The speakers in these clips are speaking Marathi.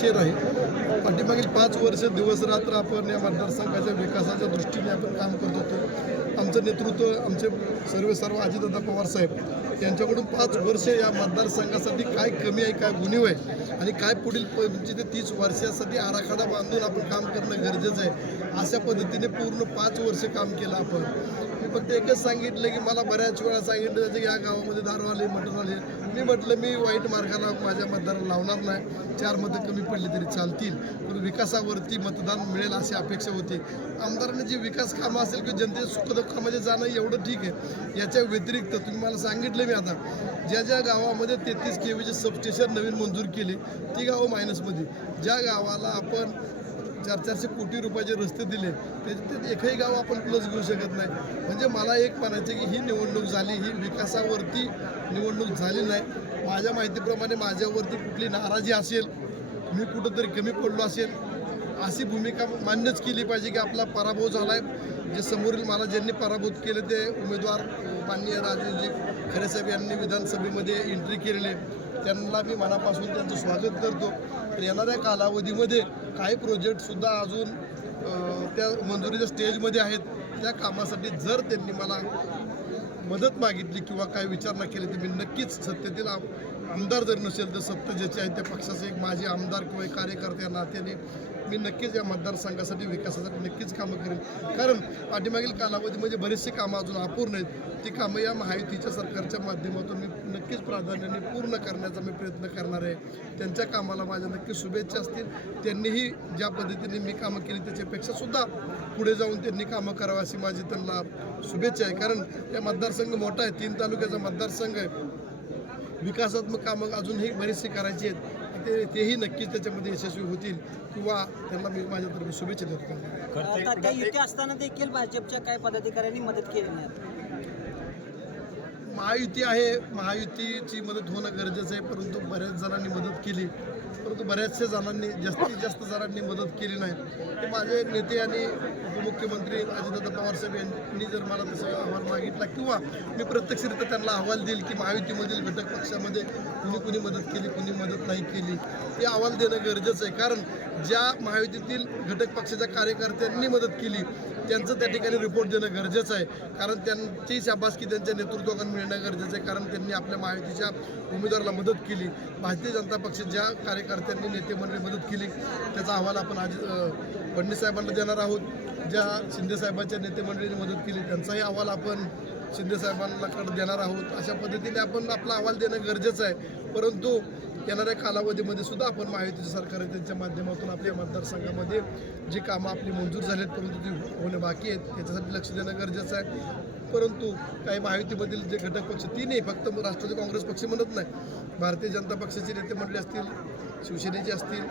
विषय नाही. पाठीमागील 5 वर्ष दिवसरात्र आपण या मतदारसंघाच्या विकासाच्या दृष्टीने आपण काम करत होतो. आमचं नेतृत्व आमचे सर्व अजितदादा पवारसाहेब यांच्याकडून 5 वर्ष या मतदारसंघासाठी काय कमी आहे, काय उणीव आहे आणि काय पुढील 25 ते 30 वर्षासाठी आराखडा बांधून आपण काम करणं गरजेचं आहे, अशा पद्धतीने पूर्ण 5 वर्ष काम केलं आपण. मी फक्त एकच सांगितलं की मला बऱ्याच वेळा सांगितलं की या गावामध्ये दारूवाले मटणवाले. मी म्हटलं मी वाईट मार्गाला माझ्या मतदाराला लावणार नाही. 4 मतं कमी पडली तरी चालतील, पण विकासावरती मतदान मिळेल अशी अपेक्षा होती. आमदारांनी जी विकास कामं असेल की जनतेच्या सुखदुःखामध्ये जाणं एवढं ठीक आहे. याच्या व्यतिरिक्त तुम्ही मला सांगितलं मी आता ज्या गावामध्ये 33 kVचे सबस्टेशन नवीन मंजूर केले ती गावं मायनसमध्ये. ज्या गावाला आपण 400 कोटी रुपयाचे रस्ते दिले त्याच्यात एकही गाव आपण प्लस घेऊ शकत नाही. म्हणजे मला एक म्हणायचं की ही निवडणूक झाली, ही विकासावरती निवडणूक झाली नाही. माझ्या माहितीप्रमाणे माझ्यावरती कुठली नाराजी असेल, मी कुठंतरी कमी पडलो असेल, अशी भूमिका मान्यच केली पाहिजे की आपला पराभव झाला आहे. जे समोरील मला ज्यांनी पराभूत केले ते उमेदवार माननीय राजेंद्रजी खरेसाहेब यांनी विधानसभेमध्ये एंट्री केलेले, त्यांना मी मनापासून त्यांचं स्वागत करतो. तर येणाऱ्या कालावधीमध्ये काही प्रोजेक्टसुद्धा अजून त्या मंजुरीच्या स्टेजमध्ये आहेत. त्या कामासाठी जर त्यांनी मला मदत मागितली किंवा काही विचारणा केली तर मी नक्कीच सत्तेतील आमदार जर नसेल तर सत्ता ज्याची आहे त्या पक्षाचे एक माझे आमदार किंवा एक कार्यकर्ते या नात्याने मी नक्कीच या मतदारसंघासाठी विकासासाठी नक्कीच कामं करेन. कारण पाठीमागील कालावधीमध्ये बरेचसे कामं अजून अपूर्ण आहेत. ती कामं या महायुतीच्या सरकारच्या माध्यमातून मी नक्कीच प्राधान्याने पूर्ण करण्याचा मी प्रयत्न करणार आहे. त्यांच्या कामाला माझ्या नक्की शुभेच्छा असतील. त्यांनीही ज्या पद्धतीने मी कामं केली त्याच्यापेक्षासुद्धा पुढे जाऊन त्यांनी कामं करावं अशी माझी त्यांना शुभेच्छा आहे. कारण या मतदारसंघ मोठा आहे, 3 तालुक्याचा मतदारसंघ आहे. विकासात्मक कामं अजूनही बरीचशी करायची आहेत. तेही नक्कीच त्याच्यामध्ये यशस्वी होतील किंवा त्यांना मी माझ्यातर्फे शुभेच्छा देतो. त्या युती असताना देखील भाजपच्या काही पदाधिकाऱ्यांनी मदत केली नाही. महायुती आहे, महायुतीची मदत होणं गरजेचं आहे, परंतु बऱ्याच जणांनी मदत केली, परंतु बऱ्याचशा जणांनी जास्तीत जास्त जणांनी मदत केली नाही. ते माझे नेते आणि उपमुख्यमंत्री अजितदादा पवारसाहेब यांनी जर मला तसं अहवाल मागितला किंवा मी प्रत्यक्षरित्या त्यांना अहवाल देईल की महायुतीमधील घटक पक्षामध्ये कुणी मदत केली, कुणी मदत नाही केली, हे अहवाल देणं गरजेचं आहे. कारण ज्या महायुतीतील घटक पक्षाच्या कार्यकर्त्यांनी मदत केली त्यांचं त्या ठिकाणी रिपोर्ट देणं गरजेचं आहे. कारण त्यांची शाबासकी त्यांच्या नेतृत्वाकडून मिळणं गरजेचं आहे. कारण त्यांनी आपल्या महायुतीच्या उमेदवाराला मदत केली. भारतीय जनता पक्ष ज्या कार्यकर्त्यांनी नेतेमंडळी मदत केली त्याचा अहवाल आपण आज फडणवीस साहेबांना देणार आहोत. ज्या शिंदेसाहेबांच्या नेतेमंडळीने मदत केली त्यांचाही अहवाल आपण शिंदेसाहेबांकडे देणार आहोत. अशा पद्धतीने आपण आपला अहवाल देणं गरजेचं आहे. परंतु येणाऱ्या कालावधीमध्ये सुद्धा आपण महायुतीचं सरकार आहे त्यांच्या माध्यमातून आपल्या मतदारसंघामध्ये जी कामं आपली मंजूर झाली आहेत परंतु ती होणं बाकी आहेत त्याच्यासाठी लक्ष देणं गरजेचं आहे. परंतु काही महायुतीमधील जे घटक पक्ष ती नाही, फक्त राष्ट्रवादी काँग्रेस पक्ष म्हणत नाही, भारतीय जनता पक्षाची नेतेमंडळी असतील, शिवसेनेचे असतील,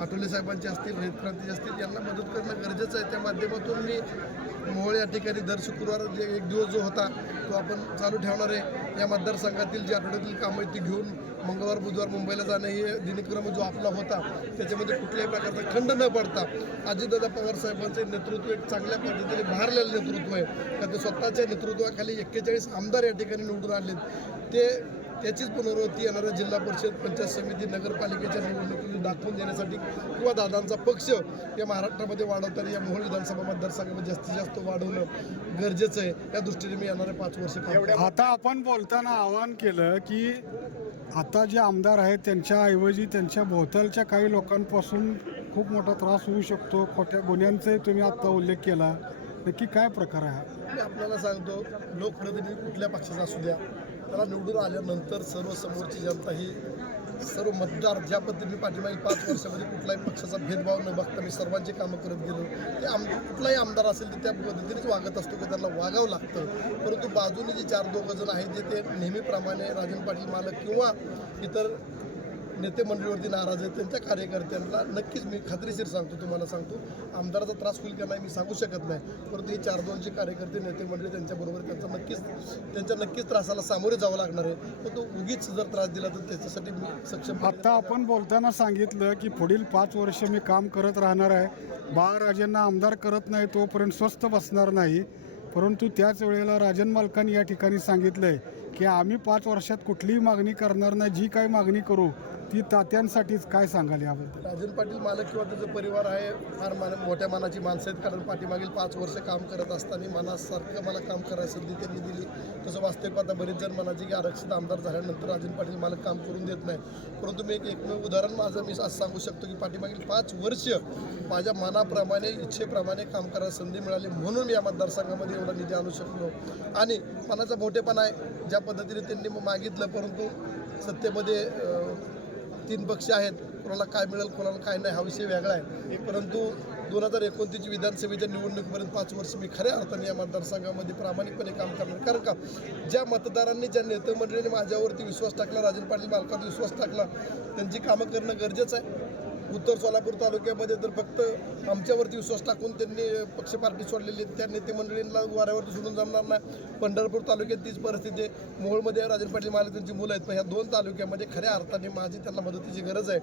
आठवले साहेबांचे असतील, रयत क्रांतीचे असतील, यांना मदत करणं गरजेचं आहे. त्या माध्यमातून मी मोहोळ या ठिकाणी दर शुक्रवार जे 1 दिवस जो होता तो आपण चालू ठेवणार आहे. या मतदारसंघातील जी आठवड्यातील कामं आहेत ती घेऊन मंगळवार बुधवार मुंबईला जाणं हे दिनक्रम जो आपला होता त्याच्यामध्ये कुठल्याही प्रकारचा खंड न पडता अजितदादा पवार साहेबांचे नेतृत्व एक चांगल्या पद्धतीने भारलेलं नेतृत्व आहे. का ते स्वतःच्या नेतृत्वाखाली 41 आमदार या ठिकाणी निवडून आणलेत. त्याचीच पुनरावृत्ती येणाऱ्या जिल्हा परिषद, पंचायत समिती, नगरपालिकेच्या निवडणुकीत दाखवून देण्यासाठी किंवा दादांचा पक्ष या महाराष्ट्रामध्ये वाढवताना या मोहोळ विधानसभा मतदारसंघामध्ये जास्तीत जास्त वाढवणं गरजेचं आहे. या दृष्टीने मी येणारे 5 वर्ष आता आपण बोलताना आवाहन केलं की आता जे आमदार आहेत त्यांच्याऐवजी त्यांच्या भोवतालच्या काही लोकांपासून खूप मोठा त्रास होऊ शकतो. खोट्या गुन्ह्यांचाही तुम्ही आत्ता उल्लेख केला. नक्की काय प्रकार आहे? मी आपल्याला सांगतो, लोकप्रतिनिधी कुठल्या पक्षाचा असू द्या, त्याला निवडून आल्यानंतर सर्वसमोरची जनता ही सर्व मतदार ज्या पद्धतीने पाठीमागील 5 वर्षामध्ये कुठलाही पक्षाचा भेदभाव न बघता मी सर्वांची कामं करत गेलो. ते कुठलाही आमदार असेल तर त्या पद्धतीनेच वागत असतो की त्यांना वागावं लागतं. परंतु बाजूने जे 4-2 जण आहेत जे ते नेहमीप्रमाणे राजन पाटील मालक किंवा इतर नेते मंडळीवरती नाराज आहेत त्यांच्या कार्यकर्त्यांना नक्कीच मी खात्रीशीर सांगतो, तुम्हाला सांगतो, आमदाराचा त्रास होईल का नाही मी सांगू शकत नाही. परंतु हे 4-2 कार्यकर्ते नेते मंडळी त्यांच्याबरोबर त्यांच्या नक्कीच त्रासाला सामोरे जावं लागणार आहे. पण तो उगीच जर त्रास दिला तर त्याच्यासाठी मी सक्षम. आत्ता आपण बोलताना सांगितलं की पुढील 5 वर्ष मी काम करत राहणार आहे. बाळराजेंना आमदार करत नाही तोपर्यंत स्वस्थ बसणार नाही. परंतु त्याच वेळेला राजन मालकांनी या ठिकाणी सांगितलं आहे की आम्ही 5 वर्षात कुठलीही मागणी करणार नाही. जी काही मागणी करू ती तात्यांसाठीच काय सांगाल याबद्दल? राजन पाटील मालक किंवा त्याचा परिवार आहे फार मोठ्या मनाची माणसं आहेत, कारण पाठीमागील 5 वर्ष काम करत असताना मनासारखं मला काम करायची संधी त्यांनी दिली. तसं वास्तविक आता बरेच जण म्हणायचे की आरक्षित आमदार झाल्यानंतर राजन पाटील मालक काम करून देत नाही, परंतु मी एकमेव उदाहरण माझं मी असं सांगू शकतो की पाठीमागील 5 वर्ष माझ्या मनाप्रमाणे इच्छेप्रमाणे काम करायला संधी मिळाली, म्हणून मी या मतदारसंघामध्ये एवढा निधी आणू शकलो. आणि मनाचा मोठेपणा आहे ज्या पद्धतीने त्यांनी मागितलं, परंतु सत्तेमध्ये 3 पक्ष आहेत, कोणाला काय मिळेल कोणाला काय नाही हा विषय वेगळा आहे. परंतु 2029 विधानसभेच्या निवडणुकीपर्यंत 5 वर्ष मी खऱ्या अर्थाने या मतदारसंघामध्ये प्रामाणिकपणे काम करणार. कारण का ज्या मतदारांनी ज्या नेते मंडळींनी माझ्यावरती विश्वास टाकला, राजन पाटील मालकावर विश्वास टाकला, त्यांची कामं करणं गरजेचं आहे. उत्तर सोलापूर तालुक्यामध्ये तर फक्त आमच्यावरती विश्वास टाकून त्यांनी पक्ष पार्टी सोडलेली, त्या नेते मंडळींना वाऱ्यावरती सोडून जमणार नाही. पंढरपूर तालुक्यात तीच परिस्थिती आहे. मोहोळमध्ये राजन पाटील मालक त्यांची मुलं आहेत, पण ह्या 2 तालुक्यामध्ये खऱ्या अर्थाने माझी त्यांना मदतीची गरज आहे.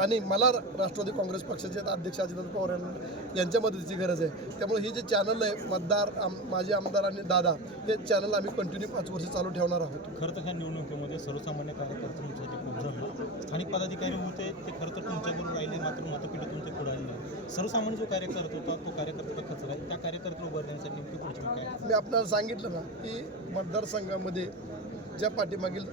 आणि मला राष्ट्रवादी काँग्रेस पक्षाचे अध्यक्ष अजितदादा पवार यांच्या मदतीची गरज आहे. त्यामुळे हे जे चॅनल आहे मतदार माझे आमदार आणि दादा, हे चॅनल आम्ही कंटिन्यू 5 वर्ष चालू ठेवणार आहोत. खरं तर ह्या निवडणुकीमध्ये सर्वसामान्य कार्यकर्ते तुमच्यासाठी खूप जमले, स्थानिक पदाधिकारी होते ते खरं तर तुमच्याबरोबर राहिले, मात्र मतपेढीतून ते पुढे आले नाही. सर्वसामान्य जो कार्यकर्ता होता तो कार्यकर्ता खचला आहे, त्या कार्यकर्त्याला उभं राहण्यासाठी नेमकी पुढची काय? मी आपल्याला सांगितलं ना की मतदारसंघामध्ये ज्या पाठीमागील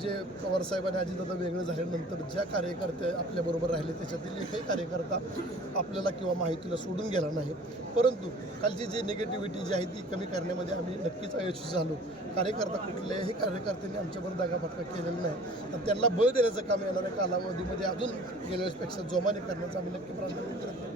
जे पवारसाहेब आणि अजितदादा वेगळे झाल्यानंतर ज्या कार्यकर्ते आपल्याबरोबर राहिले त्याच्यातील एकही कार्यकर्ता आपल्याला किंवा माहितीला सोडून गेला नाही, परंतु खालची जी निगेटिव्हिटी जी आहे ती कमी करण्यामध्ये आम्ही नक्कीच यशस्वी झालो. कार्यकर्ता कुठल्याही कार्यकर्त्यांनी आमच्याबरोबर दगाफटका केलेला नाही, तर त्यांना बळ देण्याचं काम येणाऱ्या कालावधीमध्ये अजून गेल्या वेळेसपेक्षा जोमाने करण्याचा आम्ही नक्की प्रयत्न करतो.